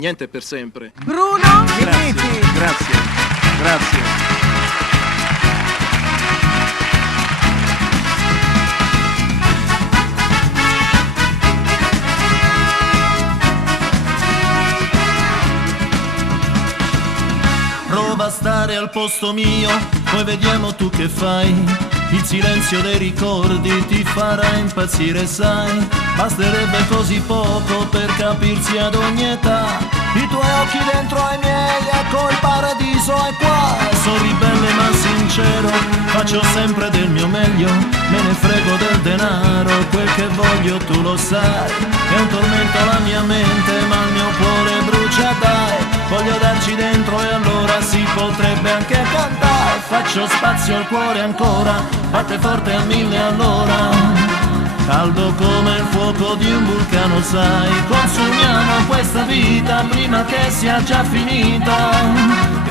Niente è per sempre. Bruno Grazie, Minniti. grazie, grazie. Prova a stare al posto mio, poi vediamo tu che fai. Il silenzio dei ricordi ti farà impazzire, sai. Basterebbe così poco per capirsi ad ogni età. I tuoi occhi dentro ai miei, ecco il paradiso è qua. Sono ribelle ma sincero, faccio sempre del mio meglio. Me ne frego del denaro, quel che voglio tu lo sai. È un tormento la mia mente, ma il mio cuore brucia, dai. Voglio darci dentro e allora si potrebbe anche cantare. Faccio spazio al cuore ancora, batte forte a 1000 all'ora. Caldo come il fuoco di un vulcano, sai. Consumiamo questa vita prima che sia già finita.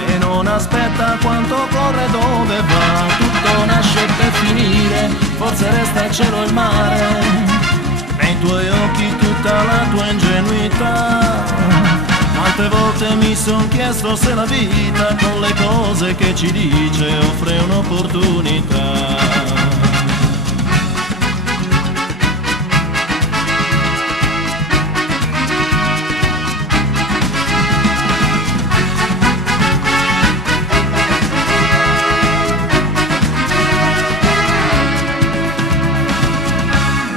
E non aspetta quanto corre, dove va. Tutto nasce per finire, forse resta il cielo e il mare. Nei tuoi occhi tutta la tua ingenuità. Quante volte mi son chiesto se la vita con le cose che ci dice offre un'opportunità.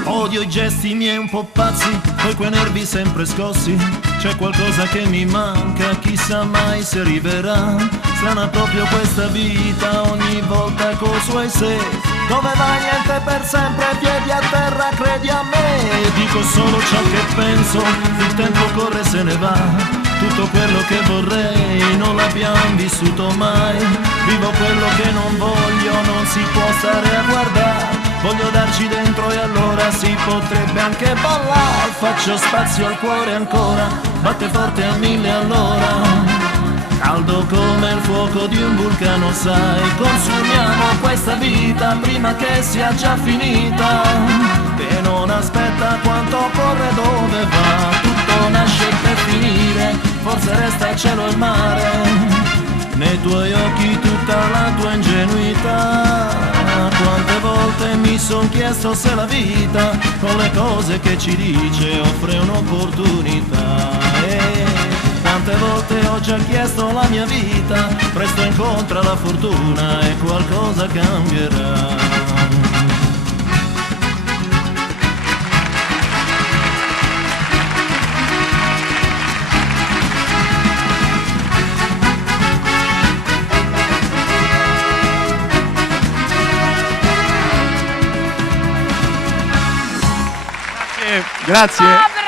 Odio i gesti miei un po' pazzi, poi quei nervi sempre scossi. C'è qualcosa che mi manca, chissà mai se arriverà. Strana proprio questa vita, ogni volta coi suoi se. Dove va niente per sempre, piedi a terra, credi a me. Dico solo ciò che penso, il tempo corre se ne va. Tutto quello che vorrei non l'abbiamo vissuto mai. Vivo quello che non voglio, non si può stare a guardare. Voglio darci dentro e allora si potrebbe anche ballare. Faccio spazio al cuore ancora, batte forte a 1000 all'ora. Caldo come il fuoco di un vulcano, sai. Consumiamo questa vita prima che sia già finita. E non aspetta quanto corre, dove va. Tutto nasce per finire, forse resta il cielo e il mare. Nei tuoi occhi tutta la tua ingenuità. Quante volte mi son chiesto se la vita con le cose che ci dice offre un'opportunità. E quante volte ho già chiesto la mia vita, presto incontra la fortuna e qualcosa cambierà. Grazie.